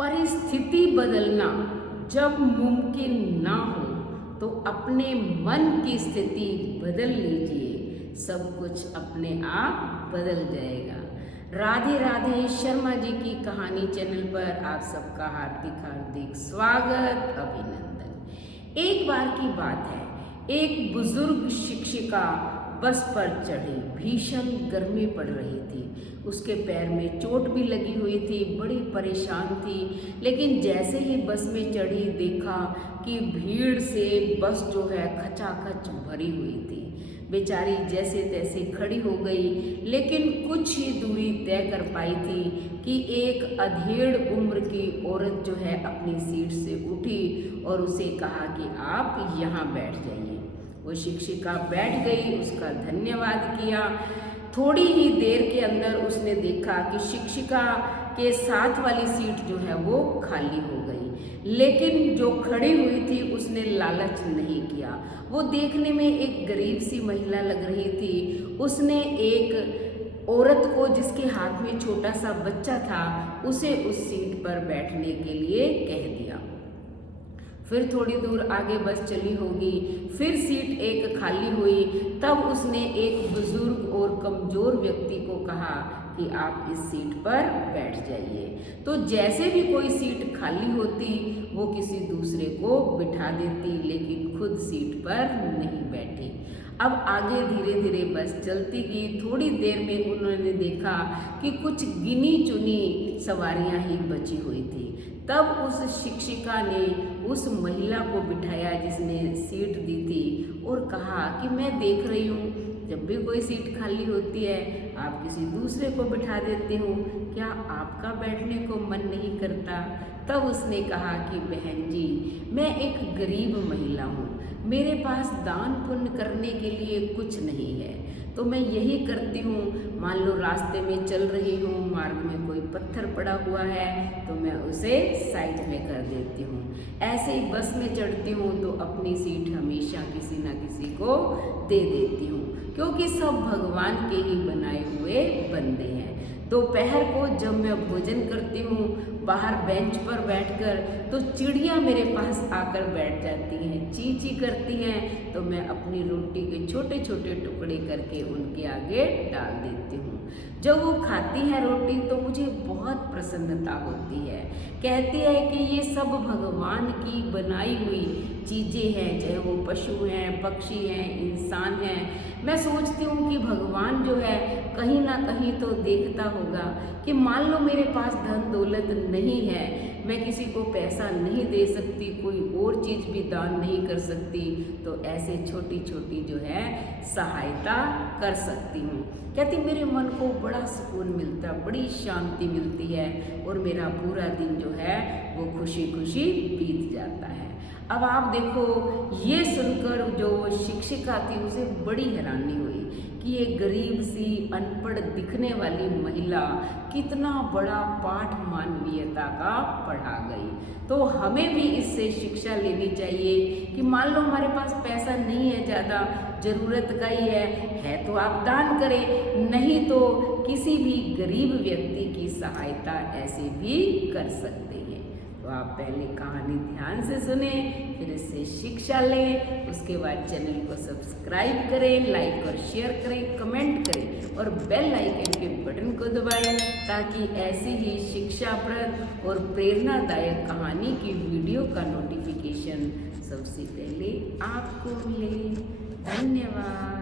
परिस्थिति बदलना जब मुमकिन ना हो तो अपने मन की स्थिति बदल लीजिए, सब कुछ अपने आप बदल जाएगा। राधे राधे शर्मा जी की कहानी चैनल पर आप सबका हार्दिक हार्दिक स्वागत, अभिनंदन। एक बार की बात है, एक बुजुर्ग शिक्षिका बस पर चढ़ी। भीषण गर्मी पड़ रही थी, उसके पैर में चोट भी लगी हुई थी, बड़ी परेशान थी। लेकिन जैसे ही बस में चढ़ी, देखा कि भीड़ से बस जो है खचाखच भरी हुई थी। बेचारी जैसे तैसे खड़ी हो गई, लेकिन कुछ ही दूरी तय कर पाई थी कि एक अधेड़ उम्र की औरत जो है अपनी सीट से उठी और उसे कहा कि आप यहाँ बैठ जाइए। वो शिक्षिका बैठ गई, उसका धन्यवाद किया। थोड़ी ही देर के अंदर उसने देखा कि शिक्षिका के साथ वाली सीट जो है वो खाली हो गई, लेकिन जो खड़ी हुई थी उसने लालच नहीं किया। वो देखने में एक गरीब सी महिला लग रही थी। उसने एक औरत को, जिसके हाथ में छोटा सा बच्चा था, उसे उस सीट पर बैठने के लिए कह दिया। फिर थोड़ी दूर आगे बस चली होगी, फिर सीट एक खाली हुई। तब उसने एक बुजुर्ग और कमज़ोर व्यक्ति को कहा कि आप इस सीट पर बैठ जाइए। तो जैसे भी कोई सीट खाली होती, वो किसी दूसरे को बिठा देती, लेकिन खुद सीट पर नहीं बैठी। अब आगे धीरे धीरे बस चलती गई। थोड़ी देर में उन्होंने देखा कि कुछ गिनी चुनी सवारियां ही बची हुई थी। तब उस शिक्षिका ने उस महिला को बिठाया जिसने सीट दी थी, और कहा कि मैं देख रही हूँ जब भी कोई सीट खाली होती है आप किसी दूसरे को बिठा देते हो, क्या आपका बैठने को मन नहीं करता? तब उसने कहा कि बहन जी, मैं एक गरीब महिला हूँ, मेरे पास दान पुण्य करने के लिए कुछ नहीं है, तो मैं यही करती हूँ। मान लो रास्ते में चल रही हूँ, मार्ग में कोई पत्थर पड़ा हुआ है तो मैं उसे साइड में कर देती हूँ। ऐसे ही बस में चढ़ती हूँ तो अपनी सीट हमेशा किसी ना किसी को दे देती हूँ, क्योंकि सब भगवान के ही बनाए हुए बंदे हैं। दोपहर को जब मैं भोजन करती हूँ बाहर बेंच पर बैठकर, तो चिड़िया मेरे पास आकर बैठ जाती हैं, ची ची करती हैं, तो मैं अपनी रोटी के छोटे छोटे टुकड़े करके उनके आगे डाल देती हूँ। जब वो खाती हैं रोटी तो मुझे बहुत प्रसन्नता होती है। कहती है कि ये सब भगवान की बनाई हुई चीज़ें हैं, चाहे वो पशु हैं, पक्षी हैं, इंसान हैं। मैं सोचती हूँ कि भगवान जो है कहीं ना कहीं तो देखता होगा कि मान लो मेरे पास धन दौलत नहीं है, मैं किसी को पैसा नहीं दे सकती, कोई और चीज़ भी दान नहीं कर सकती, तो ऐसे छोटी छोटी जो है सहायता कर सकती हूँ। कहती मेरे मन को बड़ा सुकून मिलता, बड़ी शांति मिलती है, और मेरा पूरा दिन जो है वो खुशी खुशी बीत जाता है। अब आप देखो, ये सुनकर जो शिक्षिका थी उसे बड़ी हैरानी हुई कि ये गरीब सी अनपढ़ दिखने वाली महिला कितना बड़ा पाठ मानवीयता का पढ़ा गई। तो हमें भी इससे शिक्षा लेनी चाहिए कि मान लो हमारे पास पैसा नहीं है, ज़्यादा ज़रूरत का ही है तो आप दान करें, नहीं तो किसी भी गरीब व्यक्ति की सहायता ऐसे भी कर सकते हैं। तो आप पहले कहानी ध्यान से सुने, फिर इससे शिक्षा लें, उसके बाद चैनल को सब्सक्राइब करें, लाइक और शेयर करें, कमेंट करें और बेल आइकन के बटन को दबाएं, ताकि ऐसी ही शिक्षाप्रद और प्रेरणादायक कहानी की वीडियो का नोटिफिकेशन सबसे पहले आपको मिले। धन्यवाद।